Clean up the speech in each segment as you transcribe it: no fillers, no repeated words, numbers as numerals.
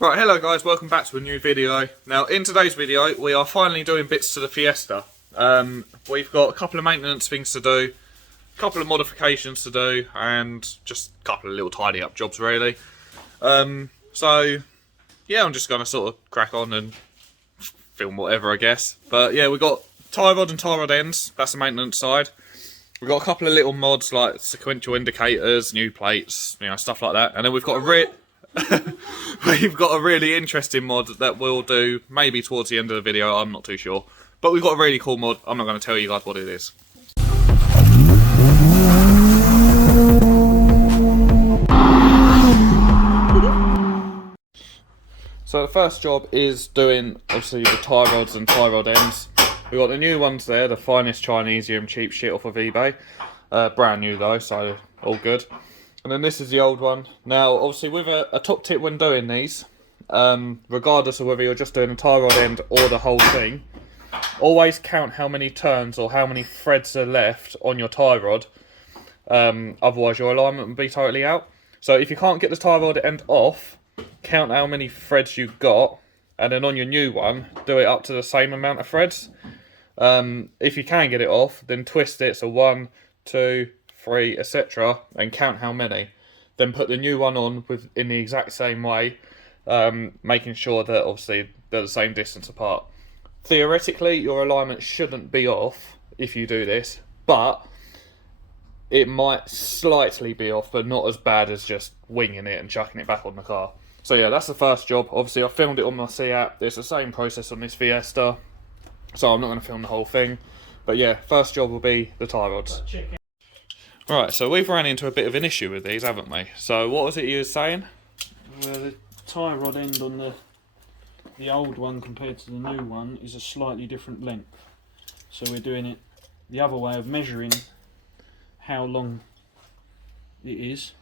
Right, hello guys, welcome back to a new video. Now in today's video we are finally doing bits to the Fiesta. We've got a couple of maintenance things to do, a couple of modifications to do, and just a couple of little tidy up jobs really. So yeah, I'm just going to sort of crack on and film whatever I guess. But yeah, we've got tie rod and tie rod ends, that's the maintenance side. We've got a couple of little mods like sequential indicators, new plates, you know, stuff like that. And then we've got we've got a really interesting mod that we'll do maybe towards the end of the video, I'm not too sure. But we've got a really cool mod, I'm not going to tell you guys what it is. So the first job is doing, obviously, the tie rods and tie rod ends. We've got the new ones there, the finest Chinesium cheap shit off of eBay. Brand new though, so all good. And then this is the old one. Now, obviously, with a top tip when doing these, regardless of whether you're just doing a tie rod end or the whole thing, always count how many turns or how many threads are left on your tie rod. Otherwise, your alignment will be totally out. So if you can't get the tie rod end off, count how many threads you've got, and then on your new one, do it up to the same amount of threads. If you can get it off, then twist it, so 1, 2, 3, etc., and count how many. Then put the new one on in the exact same way, making sure that obviously they're the same distance apart. Theoretically, your alignment shouldn't be off if you do this, but it might slightly be off, but not as bad as just winging it and chucking it back on the car. So yeah, that's the first job. Obviously, I filmed it on my Seat. It's the same process on this Fiesta, so I'm not going to film the whole thing. But yeah, first job will be the tie rods. Right, so we've ran into a bit of an issue with these, haven't we? So what was it you were saying? Well, the tie rod end on the old one compared to the new one is a slightly different length. So we're doing it the other way of measuring how long it is.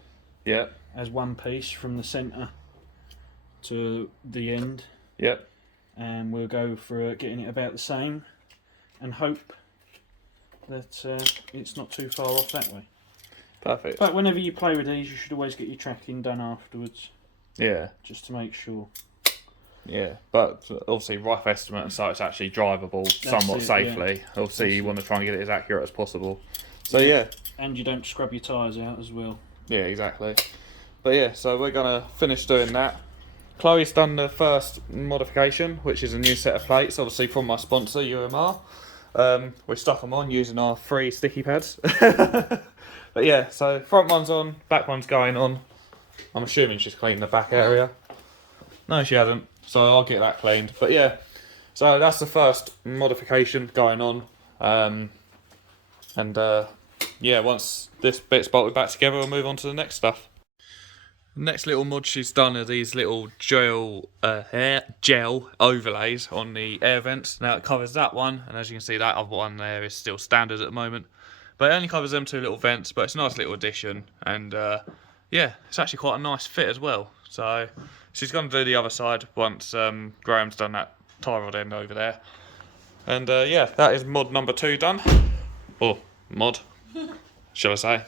Yep. As one piece from the centre to the end. Yep. And we'll go for getting it about the same and hope that it's not too far off that way. Perfect. But whenever you play with these, you should always get your tracking done afterwards. Yeah. Just to make sure. Yeah, but obviously rough estimate, so it's actually drivable somewhat safely. Yeah. Obviously you want to try and get it as accurate as possible. So yeah. And you don't scrub your tyres out as well. Yeah, exactly. But yeah, so we're going to finish doing that. Chloe's done the first modification, which is a new set of plates, obviously from my sponsor, UMR. We stuck them on using our free sticky pads. But yeah, so front one's on, back one's going on. I'm assuming she's cleaned the back area. No, she hasn't, so I'll get that cleaned. But yeah, so that's the first modification going on. Yeah, once this bit's bolted back together, we'll move on to the next stuff. The next little mod she's done are these little gel overlays on the air vents. Now it covers that one, and as you can see, that other one there is still standard at the moment. But it only covers them two little vents, but it's a nice little addition, and yeah, it's actually quite a nice fit as well. So she's going to do the other side once Graham's done that tie rod end over there. And yeah, that is mod number 2 done. Or mod, shall I say.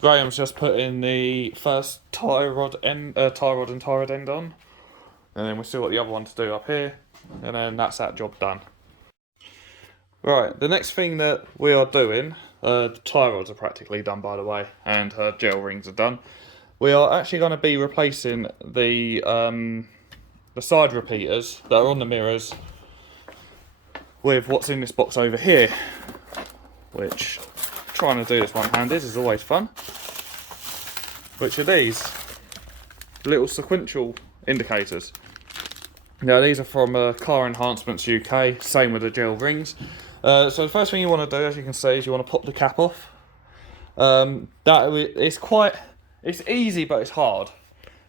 Graham's just put in the first tie rod and tie rod end on, and then we've still got the other one to do up here, and then that's that job done. Right, the next thing that we are doing, the tie rods are practically done by the way, and her gel rings are done. We are actually going to be replacing the side repeaters that are on the mirrors with what's in this box over here, which trying to do this one-handed is always fun. Which are these little sequential indicators. Now these are from Car Enhancements UK, same with the gel rings. So the first thing you want to do, as you can see, is you want to pop the cap off. It's easy but it's hard.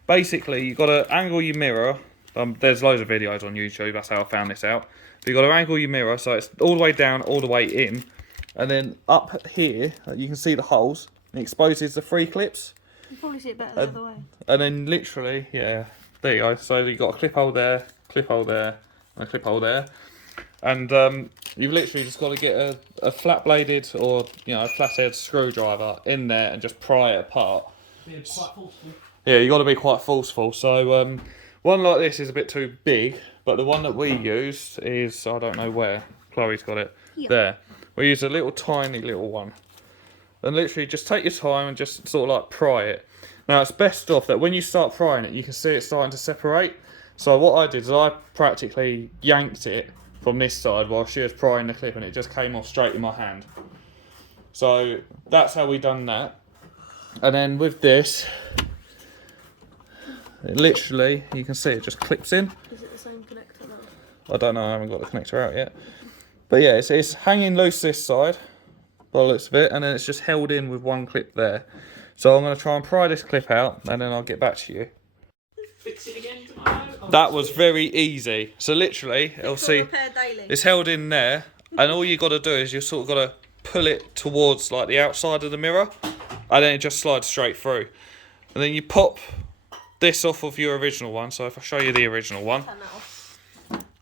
Basically you've got to angle your mirror. There's loads of videos on YouTube, that's how I found this out. But you've got to angle your mirror so it's all the way down, all the way in. And then up here, you can see the holes. It exposes the 3 clips. You probably see it better the other way. And then literally, yeah, there you go. So you've got a clip hole there, and a clip hole there. And you've literally just got to get a flat bladed or a flathead screwdriver in there and just pry it apart. Being quite forceful. Yeah, you got to be quite forceful. So One like this is a bit too big, but the one that we use is, I don't know where, Chloe's got it, there. We use a little tiny little one. And literally just take your time and just sort of like pry it. Now it's best off that when you start prying it, you can see it starting to separate. So what I did is I practically yanked it from this side while she was prying the clip, and it just came off straight in my hand. So that's how we done that. And then with this, it literally, you can see it just clips in. Is it the same connector now? I don't know, I haven't got the connector out yet. But yeah, it's hanging loose this side, by the looks of it, and then it's just held in with one clip there. So I'm going to try and pry this clip out, and then I'll get back to you. Fix it again tomorrow. That was very easy. So literally, it'll see, it's held in there, and all you got to do is you sort of got to pull it towards like the outside of the mirror, and then it just slides straight through. And then you pop this off of your original one. So if I show you the original one,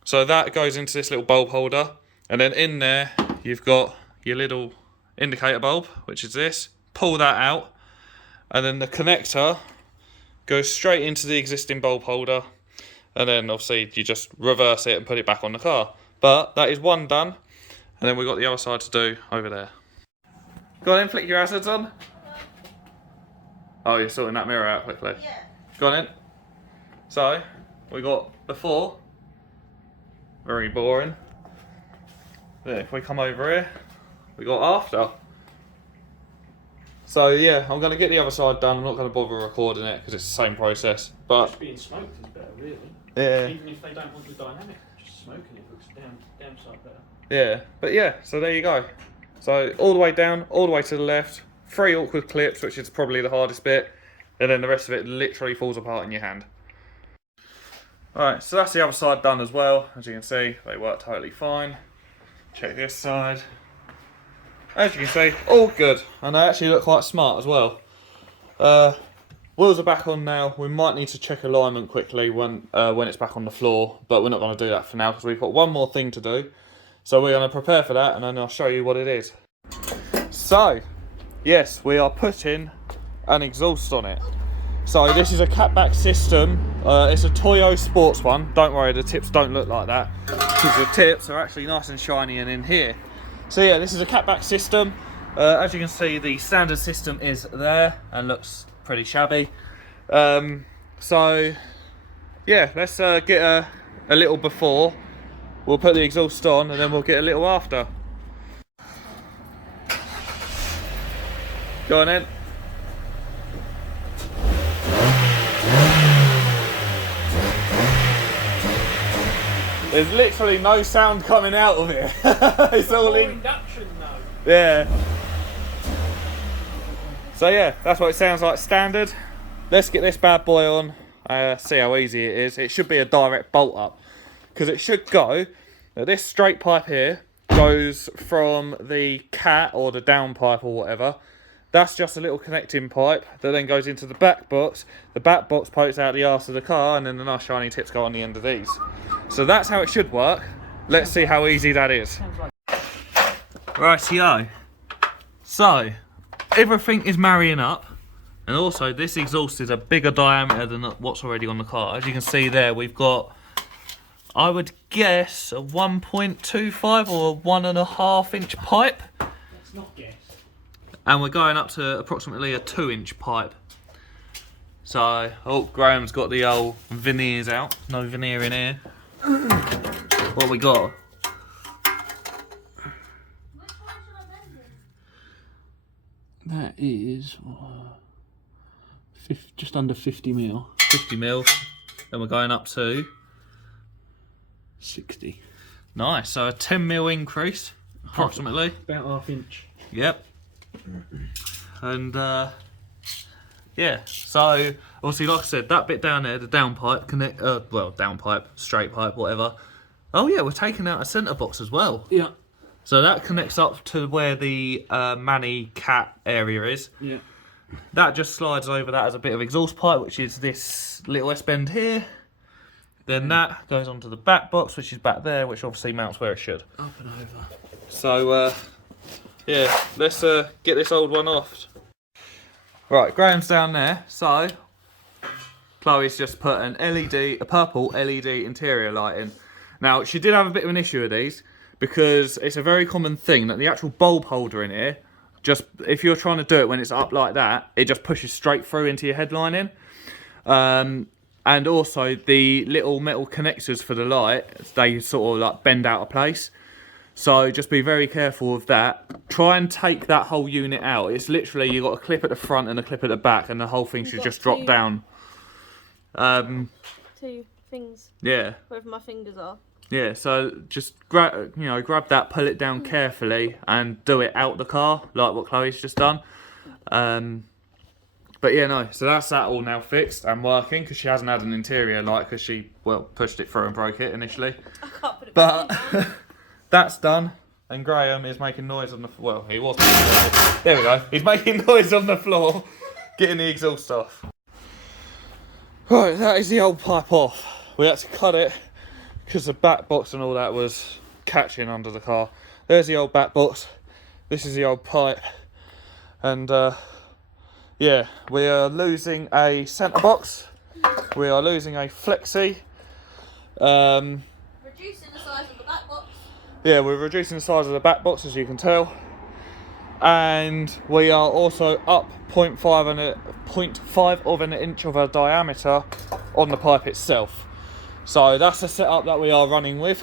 so that goes into this little bulb holder, and then in there you've got your little indicator bulb, which is this. Pull that out, and then the connector goes straight into the existing bulb holder, and then obviously you just reverse it and put it back on the car. But that is one done, and then we've got the other side to do over there. Go on in, flick your hazards on. Oh, you're sorting that mirror out quickly. Yeah. Go on in. So, we got before, very boring. Then if we come over here, we got after. So yeah, I'm going to get the other side done. I'm not going to bother recording it because it's the same process. But Just being smoked is better, really. yeah, Even if they don't want the dynamic, just smoking it looks damn sight better. yeah. But yeah, so there you go. So all the way down, all the way to the left. 3 awkward clips, which is probably the hardest bit. And then the rest of it literally falls apart in your hand. Alright, so that's the other side done as well. As you can see, they work totally fine. Check this side. As you can see, all good. And they actually look quite smart as well. Wheels are back on now. We might need to check alignment quickly when it's back on the floor. But we're not going to do that for now because we've got one more thing to do. So we're going to prepare for that, and then I'll show you what it is. So, yes, we are putting an exhaust on it. So this is a catback system. It's a Toyo Sports one. Don't worry, the tips don't look like that because the tips are actually nice and shiny and in here. So yeah, this is a catback system. As you can see, the standard system is there and looks pretty shabby. So yeah, let's get a little before. We'll put the exhaust on, and then we'll get a little after. Go on in. There's literally no sound coming out of it. It's all in. Induction though. Yeah. So yeah, that's what it sounds like standard. Let's get this bad boy on. See how easy it is. It should be a direct bolt up, because it should go. This straight pipe here goes from the cat or the down pipe or whatever. That's just a little connecting pipe that then goes into the back box. The back box pokes out the arse of the car, and then the nice shiny tips go on the end of these. So that's how it should work. Let's see how easy that is. Rightio. So, everything is marrying up. And also, this exhaust is a bigger diameter than what's already on the car. As you can see there, we've got, I would guess, a 1.25 or a 1.5 inch pipe. That's not guess. And we're going up to approximately a 2-inch pipe. So, oh, Graham's got the old veneers out. No veneer in here. What we got? That is just under 50 mil. 50 mil. Then we're going up to 60. nice. So a 10 mil increase, approximately. About half inch. Yep. And yeah. So obviously, like I said, that bit down there, the down pipe connect. Well, down pipe, straight pipe, whatever. Oh yeah, we're taking out a centre box as well. Yeah. So that connects up to where the Manny cat area is. Yeah. That just slides over that as a bit of exhaust pipe, which is this little S-bend here. Then that goes onto the back box, which is back there, which obviously mounts where it should. Up and over. So, yeah, let's get this old one off. Right, Graham's down there. So, Chloe's just put a purple LED interior light in. Now, she did have a bit of an issue with these because it's a very common thing that the actual bulb holder in here, just if you're trying to do it when it's up like that, it just pushes straight through into your headlining. And also the little metal connectors for the light, they sort of like bend out of place. So just be very careful of that. Try and take that whole unit out. It's literally, you've got a clip at the front and a clip at the back, and the whole thing should just drop down. Two things. Yeah. Wherever my fingers are. Yeah, so just grab that, pull it down carefully, and do it out the car, like what Chloe's just done. But yeah, no, so that's that all now fixed and working, because she hasn't had an interior light, because she, well, pushed it through and broke it initially. I can't put it But back in. that's done, and Graham is making noise on the, well, he was making noise. There we go, he's making noise on the floor, getting the exhaust off. Right, that is the old pipe off. We had to cut it, because the back box and all that was catching under the car. There's the old back box, this is the old pipe, and yeah, we are losing a centre box, we are losing a flexi. Reducing the size of the back box. Yeah, we're reducing the size of the back box, as you can tell. And we are also up 0.5 of an inch of a diameter on the pipe itself. So that's the setup that we are running with.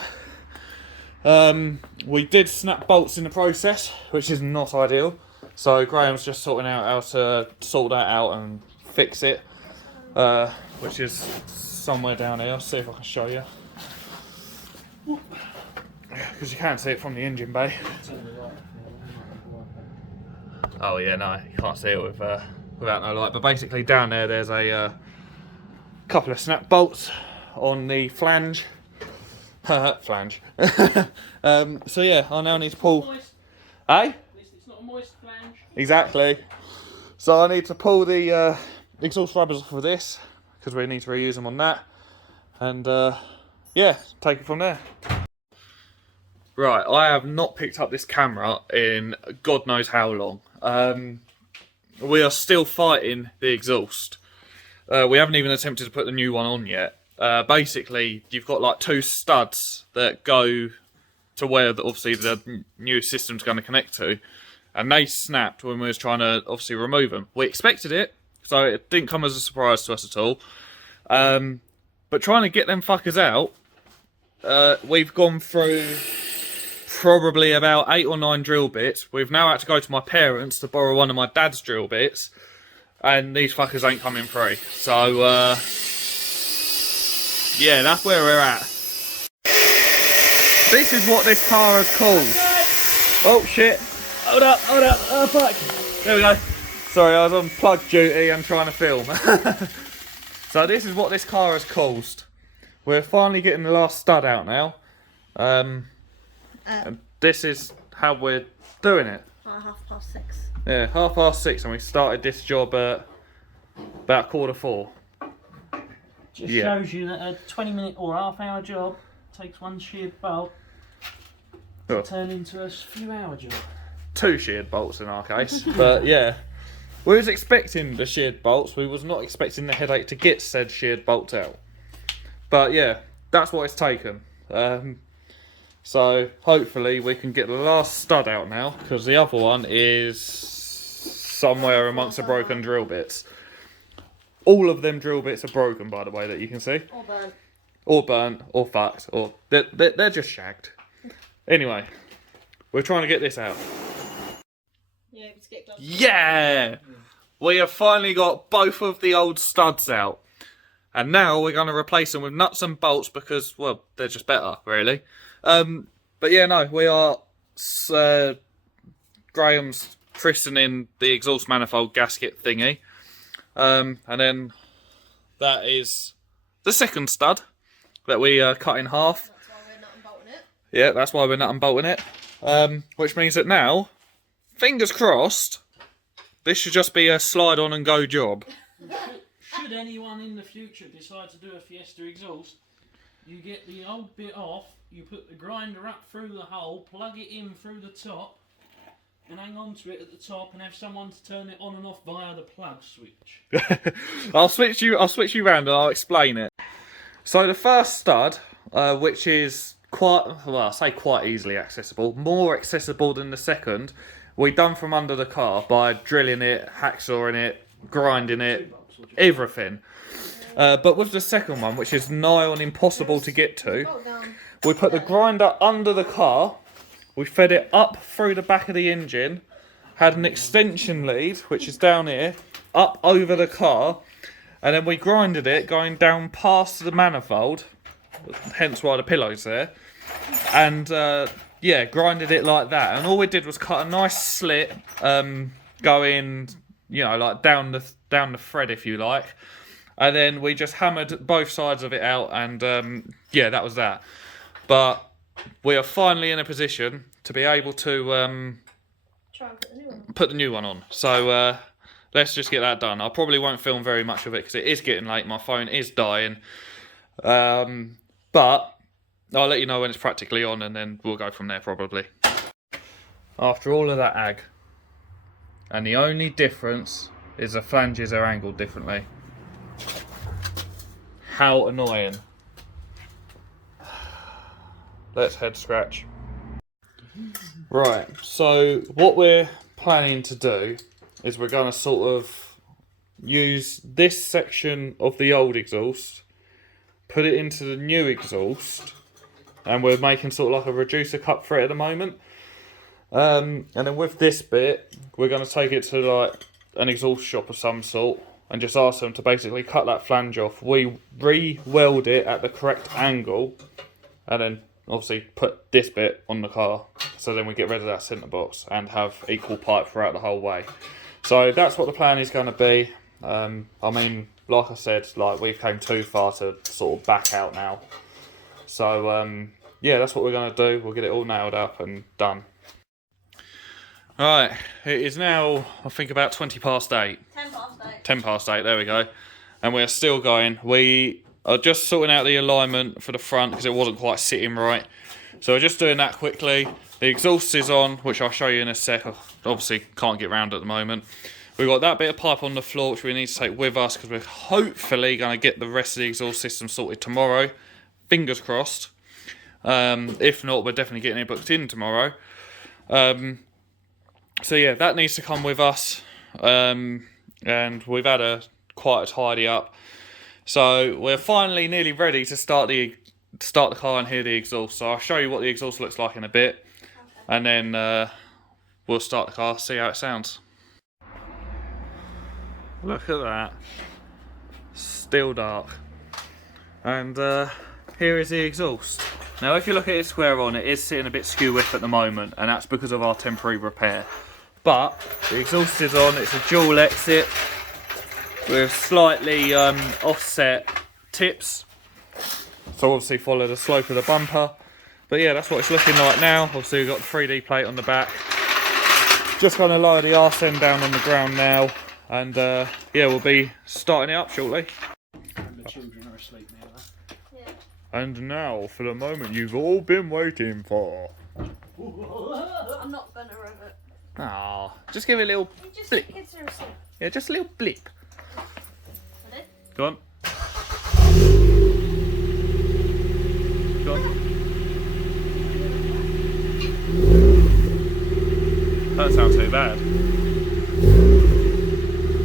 We did snap bolts in the process, which is not ideal. So Graham's just sorting out how to sort that out and fix it, which is somewhere down here. I'll see if I can show you. Because you can't see it from the engine bay. Oh yeah, no, you can't see it with, without no light. But basically down there, there's a couple of snap bolts on the flange. Flange. So yeah, I now need to pull... Eh? It's not a moist flange. Exactly. So I need to pull the exhaust rubbers off of this, because we need to reuse them on that. And yeah, take it from there. Right, I have not picked up this camera in God knows how long. We are still fighting the exhaust. We haven't even attempted to put the new one on yet. Basically, you've got like two studs that go to where obviously the new system's going to connect to, and they snapped when we was trying to obviously remove them. We expected it, so it didn't come as a surprise to us at all. But trying to get them fuckers out, we've gone through probably about 8 or 9 drill bits. We've now had to go to my parents to borrow one of my dad's drill bits, and these fuckers ain't coming free. So yeah, that's where we're at. This is what this car has caused. Oh shit. Hold up, oh fuck. There we go. Sorry, I was on plug duty and trying to film. So this is what this car has caused. We're finally getting the last stud out now. And this is how we're doing it. 6:30. Yeah, 6:30, and we started this job at about 4:45. Just shows you that a 20-minute or half-hour job takes one sheared bolt to turn into a few-hour job. 2 sheared bolts in our case, but yeah. We was expecting the sheared bolts, we was not expecting the headache to get said sheared bolts out. But yeah, that's what it's taken. So hopefully we can get the last stud out now, because the other one is somewhere amongst the broken drill bits. All of them drill bits are broken, by the way, that you can see. Or burnt. Or burnt, or fucked, or they're just shagged. Anyway, we're trying to get this out. Yeah, let's get gloves. Yeah! We have finally got both of the old studs out. And now we're going to replace them with nuts and bolts because, well, they're just better, really. But yeah, no, we are... Graham's christening the exhaust manifold gasket thingy. And then that is the second stud that we cut in half. That's why we're nut and bolting it. Yeah, that's why we're nut and bolting it. Which means that now, fingers crossed, this should just be a slide on and go job. Should anyone in the future decide to do a Fiesta exhaust, you get the old bit off, you put the grinder up through the hole, plug it in through the top, and hang on to it at the top and have someone to turn it on and off via the plug switch. I'll switch you round and I'll explain it. So the first stud, which is I say quite easily accessible, more accessible than the second, we done from under the car by drilling it, hacksawing it, grinding it, everything. But with the second one, which is nigh on impossible to get to, we put the grinder under the car, we fed it up through the back of the engine, had an extension lead, which is down here, up over the car, and then we grinded it going down past the manifold, hence why the pillow's there, and yeah, grinded it like that. And all we did was cut a nice slit, going, you know, like down the thread, if you like, and then we just hammered both sides of it out, and yeah, that was that. But we are finally in a position to be able to Try and put the new one on. So let's just get that done. I probably won't film very much of it because it is getting late. My phone is dying. But I'll let you know when it's practically on, and then we'll go from there probably. After all of that ag, and the only difference is the flanges are angled differently. How annoying. Let's head scratch. Right, so what we're planning to do is we're going to sort of use this section of the old exhaust, put it into the new exhaust, and we're making sort of like a reducer cut for it at the moment. And then with this bit, we're going to take it to like an exhaust shop of some sort and just ask them to basically cut that flange off. We re-weld it at the correct angle, and then obviously put this bit on the car, so then we get rid of that centre box and have equal pipe throughout the whole way. So that's what the plan is going to be. I mean, like I said, like we've came too far to sort of back out now. So yeah, that's what we're going to do. We'll get it all nailed up and done. Right, it is now, I think, about 20 past 8. 10 past 8. 10 past 8, there we go. And we're still going. We are just sorting out the alignment for the front because it wasn't quite sitting right. So we're just doing that quickly. The exhaust is on, which I'll show you in a sec. Obviously can't get round at the moment. We've got that bit of pipe on the floor which we need to take with us because we're hopefully going to get the rest of the exhaust system sorted tomorrow. Fingers crossed. If not, we're definitely getting it booked in tomorrow. So yeah, that needs to come with us. And we've had quite a tidy up. So we're finally nearly ready to start the car and hear the exhaust. So I'll show you what the exhaust looks like in a bit, and then we'll start the car, see how it sounds. Look at that, still dark. And here is the exhaust. Now if you look at it square on, it is sitting a bit skew whiff at the moment, and that's because of our temporary repair. But the exhaust is on, it's a dual exit with slightly offset tips, so obviously follow the slope of the bumper. But yeah, that's what it's looking like now. Obviously we've got the 3D plate on the back. Just going to lower the arse end down on the ground now, and yeah, we'll be starting it up shortly. And the children are asleep now, huh? Yeah. And now for the moment you've all been waiting for. I'm not gonna rev it. Ah, just give it a little blip. Kids are asleep. Yeah, just a little blip. Ready? Go on. Go on. That sounds too bad.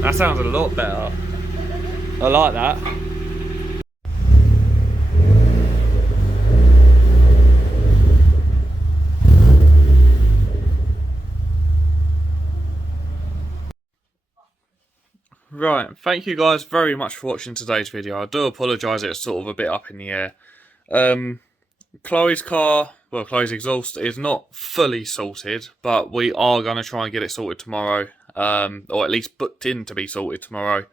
That sounds a lot better. I like that. Right, thank you guys very much for watching today's video. I do apologise, it's sort of a bit up in the air. Chloe's car, well, Chloe's exhaust is not fully sorted, but we are going to try and get it sorted tomorrow, or at least booked in to be sorted tomorrow.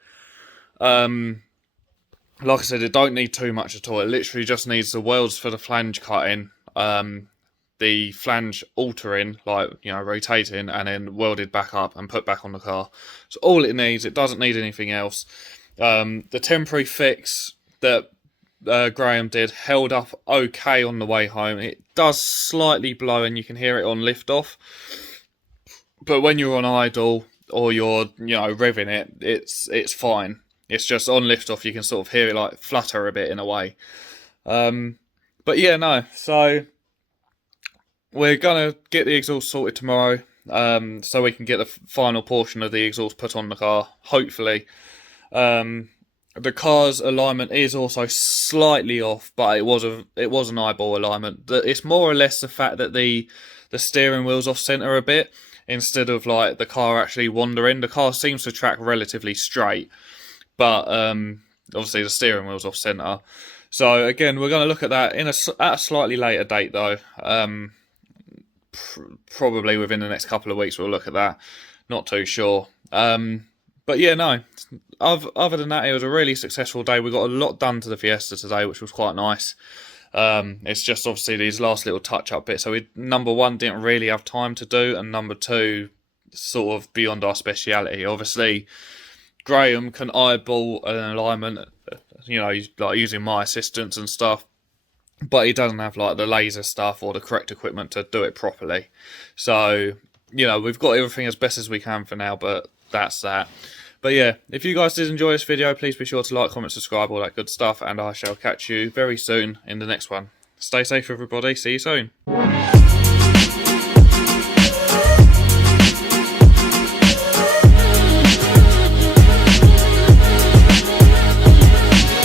Like I said, it don't need too much at all. It literally just needs the welds for the flange cutting, the flange altering, like, you know, rotating, and then welded back up and put back on the car. So all it needs, it doesn't need anything else. The temporary fix that Graham did held up okay on the way home. It does slightly blow and you can hear it on lift off, but when you're on idle or you're, you know, revving it, it's fine. It's just on lift off you can sort of hear it like flutter a bit in a way. But yeah, no. So we're gonna get the exhaust sorted tomorrow, so we can get the final portion of the exhaust put on the car, hopefully. The car's alignment is also slightly off, but it was an eyeball alignment. It's more or less the fact that the steering wheel's off centre a bit, instead of like the car actually wandering. The car seems to track relatively straight, but obviously the steering wheel's off centre. So again, we're going to look at that at a slightly later date though. Probably within the next couple of weeks we'll look at that. Not too sure. But yeah, no. Other than that, it was a really successful day. We got a lot done to the Fiesta today, which was quite nice. It's just obviously these last little touch-up bits. So we, number one, didn't really have time to do, and number two, sort of beyond our speciality. Obviously, Graham can eyeball an alignment, you know, like using my assistance and stuff, but he doesn't have like the laser stuff or the correct equipment to do it properly. So, you know, we've got everything as best as we can for now, but that's that. But yeah, if you guys did enjoy this video, please be sure to like, comment, subscribe, all that good stuff, and I shall catch you very soon in the next one. Stay safe, everybody. See you soon.